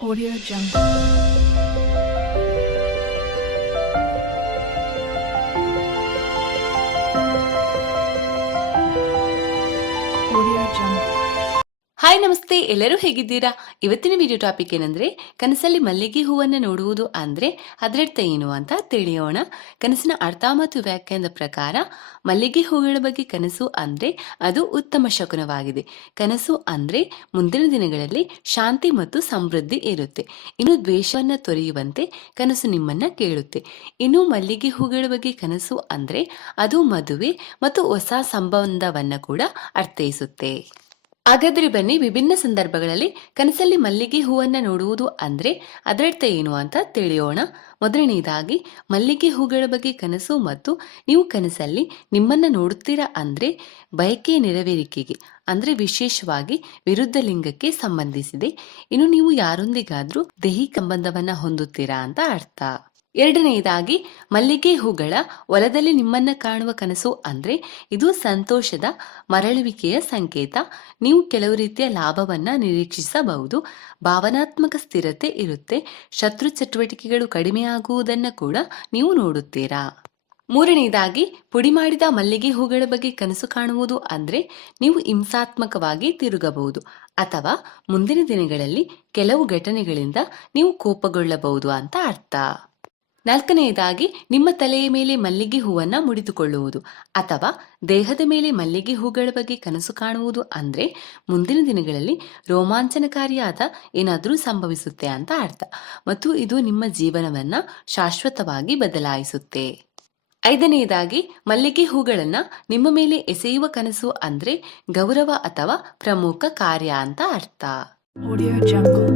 Audio Jungle. Audio Jungle. Hi ನಮಸ್ತೆ, ಎಲ್ಲರೂ ಹೇಗಿದ್ದೀರಾ? ಇವತ್ತಿನ ವಿಡಿಯೋ ಟಾಪಿಕ್ ಏನಂದ್ರೆ ಕನಸಲ್ಲಿ ಮಲ್ಲಿಗೆ ಹೂವನ್ನು ನೋಡುವುದು ಅಂದ್ರೆ ಅದರರ್ಥ ಏನು ಅಂತ ತಿಳಿಯೋಣ. ಕನಸಿನ ಅರ್ಥ ಮತ್ತು ವ್ಯಾಖ್ಯಾನದ ಪ್ರಕಾರ ಮಲ್ಲಿಗೆ ಹೂಗಳ ಬಗ್ಗೆ ಕನಸು ಅಂದ್ರೆ ಅದು ಉತ್ತಮ ಶಕುನವಾಗಿದೆ. ಕನಸು ಅಂದ್ರೆ ಮುಂದಿನ ದಿನಗಳಲ್ಲಿ ಶಾಂತಿ ಮತ್ತು ಸಮೃದ್ಧಿ ಇರುತ್ತೆ. ಇನ್ನು ದ್ವೇಷವನ್ನ ತೊರೆಯುವಂತೆ ಕನಸು ನಿಮ್ಮನ್ನ ಕೇಳುತ್ತೆ. ಇನ್ನು ಮಲ್ಲಿಗೆ ಹೂಗಳ ಬಗ್ಗೆ ಕನಸು ಅಂದ್ರೆ ಅದು ಮದುವೆ ಮತ್ತು ಹೊಸ ಸಂಬಂಧವನ್ನ ಕೂಡ ಅರ್ಥೈಸುತ್ತೆ. ಹಾಗಾದ್ರೆ ಬನ್ನಿ, ವಿಭಿನ್ನ ಸಂದರ್ಭಗಳಲ್ಲಿ ಕನಸಲ್ಲಿ ಮಲ್ಲಿಗೆ ಹೂವನ್ನ ನೋಡುವುದು ಅಂದ್ರೆ ಅದರರ್ಥ ಏನು ಅಂತ ತಿಳಿಯೋಣ. ಮೊದಲನೇದಾಗಿ, ಮಲ್ಲಿಗೆ ಹೂಗಳ ಬಗ್ಗೆ ಕನಸು ಮತ್ತು ನೀವು ಕನಸಲ್ಲಿ ನಿಮ್ಮನ್ನ ನೋಡುತ್ತೀರಾ ಅಂದ್ರೆ ಬಯಕೆ ನೆರವೇರಿಕೆಗೆ ಅಂದ್ರೆ ವಿಶೇಷವಾಗಿ ವಿರುದ್ಧ ಲಿಂಗಕ್ಕೆ ಸಂಬಂಧಿಸಿದೆ. ಇನ್ನು ನೀವು ಯಾರೊಂದಿಗಾದ್ರೂ ದೈಹಿಕ ಸಂಬಂಧವನ್ನ ಹೊಂದುತ್ತೀರಾ ಅಂತ ಅರ್ಥ. ಎರಡನೆಯದಾಗಿ, ಮಲ್ಲಿಗೆ ಹೂಗಳ ಹೊಲದಲ್ಲಿ ನಿಮ್ಮನ್ನ ಕಾಣುವ ಕನಸು ಅಂದ್ರೆ ಇದು ಸಂತೋಷದ ಮರಳುವಿಕೆಯ ಸಂಕೇತ. ನೀವು ಕೆಲವು ರೀತಿಯ ಲಾಭವನ್ನ ನಿರೀಕ್ಷಿಸಬಹುದು. ಭಾವನಾತ್ಮಕ ಸ್ಥಿರತೆ ಇರುತ್ತೆ. ಶತ್ರು ಚಟುವಟಿಕೆಗಳು ಕಡಿಮೆಯಾಗುವುದನ್ನ ಕೂಡ ನೀವು ನೋಡುತ್ತೀರಾ. ಮೂರನೆಯದಾಗಿ, ಪುಡಿ ಮಾಡಿದ ಮಲ್ಲಿಗೆ ಹೂಗಳ ಬಗ್ಗೆ ಕನಸು ಕಾಣುವುದು ಅಂದ್ರೆ ನೀವು ಹಿಂಸಾತ್ಮಕವಾಗಿ ತಿರುಗಬಹುದು ಅಥವಾ ಮುಂದಿನ ದಿನಗಳಲ್ಲಿ ಕೆಲವು ಘಟನೆಗಳಿಂದ ನೀವು ಕೋಪಗೊಳ್ಳಬಹುದು ಅಂತ ಅರ್ಥ. ನಾಲ್ಕನೆಯದಾಗಿ, ನಿಮ್ಮ ತಲೆಯ ಮೇಲೆ ಮಲ್ಲಿಗೆ ಹೂವನ್ನ ಮುಡಿದುಕೊಳ್ಳುವುದು ಅಥವಾ ದೇಹದ ಮೇಲೆ ಮಲ್ಲಿಗೆ ಹೂಗಳ ಬಗ್ಗೆ ಕನಸು ಕಾಣುವುದು ಅಂದ್ರೆ ಮುಂದಿನ ದಿನಗಳಲ್ಲಿ ರೋಮಾಂಚನಕಾರಿಯಾದ ಏನಾದರೂ ಸಂಭವಿಸುತ್ತೆ ಅಂತ ಅರ್ಥ ಮತ್ತು ಇದು ನಿಮ್ಮ ಜೀವನವನ್ನ ಶಾಶ್ವತವಾಗಿ ಬದಲಾಯಿಸುತ್ತೆ. ಐದನೆಯದಾಗಿ, ಮಲ್ಲಿಗೆ ಹೂಗಳನ್ನ ನಿಮ್ಮ ಮೇಲೆ ಎಸೆಯುವ ಕನಸು ಅಂದ್ರೆ ಗೌರವ ಅಥವಾ ಪ್ರಮುಖ ಕಾರ್ಯ ಅಂತ ಅರ್ಥ. Audio Jungle.